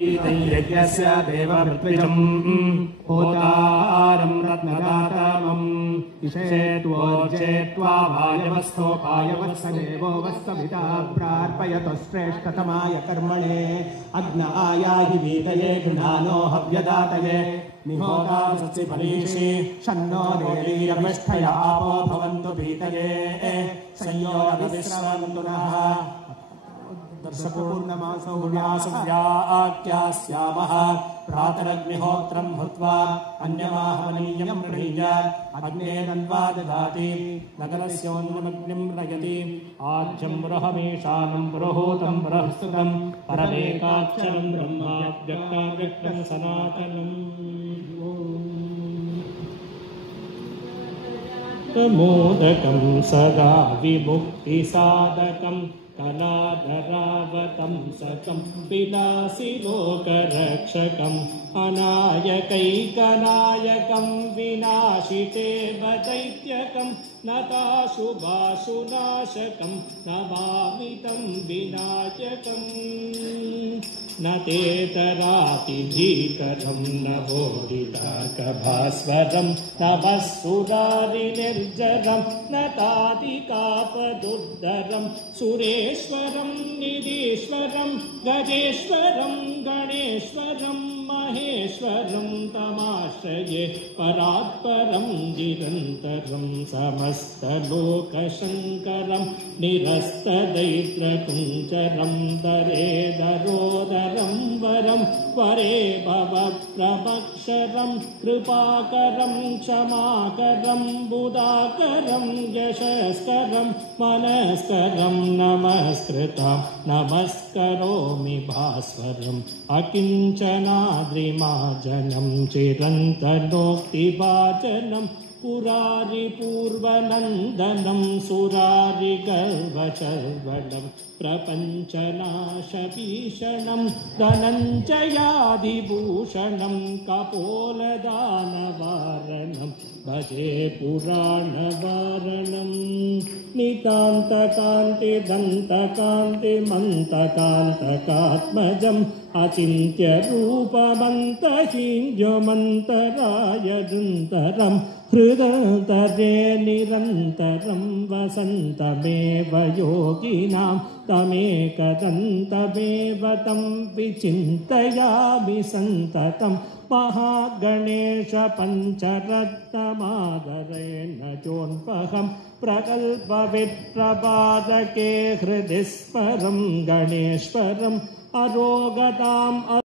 यज्ञस्य देवमृत्विजम् होतारम् रत्नदातमम् इषेत्वोर्जेत्वा वायवस्थोपायवत्स देवो वत्सविता प्रार्पयतो श्रेष्ठतमाय कर्मणे अग्न आयाहि वीतये गृहानो हव्यदातये निहोता सत्सि परीषि शन्नो देवीरमिष्ठय आपो भवन्तु वीतये संयोगविश्रवन्तु नः दर्शपूर्णमासौ व्यासव्याख्यास्यामः प्रातरग्निहोत्रम् भूत्वा अन्यमाहवनीयम् गृह्य अग्ने दन्वा ददाति नगरस्योन्मुनग्निम् नयति आज्यम् बृहमीशानम् पुरोहूतम् बृहस्तुतम् परमेकाक्षरम् ब्रह्मा व्यक्ताव्यक्तम् सनातनम् मोदकम् सदा विमुक्तिसाधकम् कलाधरावतं सकं विलासि लोकरक्षकम् अनायकैकनायकं विनाशिते दैत्यकं नताशुभाशुनाशकं नमामितं विनायकम् न तेतरातिभीकरं न बोधिताकभास्वरं नभस्सुरारिनिर्जरं न तादिकापदुर्धरं सुरेश्वरं निधीश्वरं गजेश्वरं गणेश्वरं महेश्वरं तमाश्रये परात्परं निरन्तरं समस्तलोकशङ्करं निरस्तदैत्रकुञ्जरं दरेदरोदरं वरं वरे भवप्रभक्षरं कृपाकरं क्षमाकरं बुधाकरं यशस्करं मनस्करं नमस्कृतं नमस्करोमि भास्वरम् अकिञ्चनाद्रिमाजनं चिरन्तनोक्तिभाजनं पुरारिपूर्वनन्दनं सुरारिगर्वचर्वणं प्रपञ्चनाशभीषणं धनञ्जयादिभूषणं कपोलदानवारणं भजे पुराणवारणं नितान्तकान्तिदन्तकान्तिमन्तकान्तकात्मजम् अचिन्त्यरूपमन्तहीन्यमन्तरायदुन्तरं हृदन्तरे निरन्तरं वसन्तमेव योगिनां तमेकदन्तमेव तं विचिन्तयामि सन्ततं महागणेश पञ्चरत्नमादरेण जोन्पहं प्रकल्पविप्रपादके हृदि स्मरं गणेश्वरम् अरोगताम्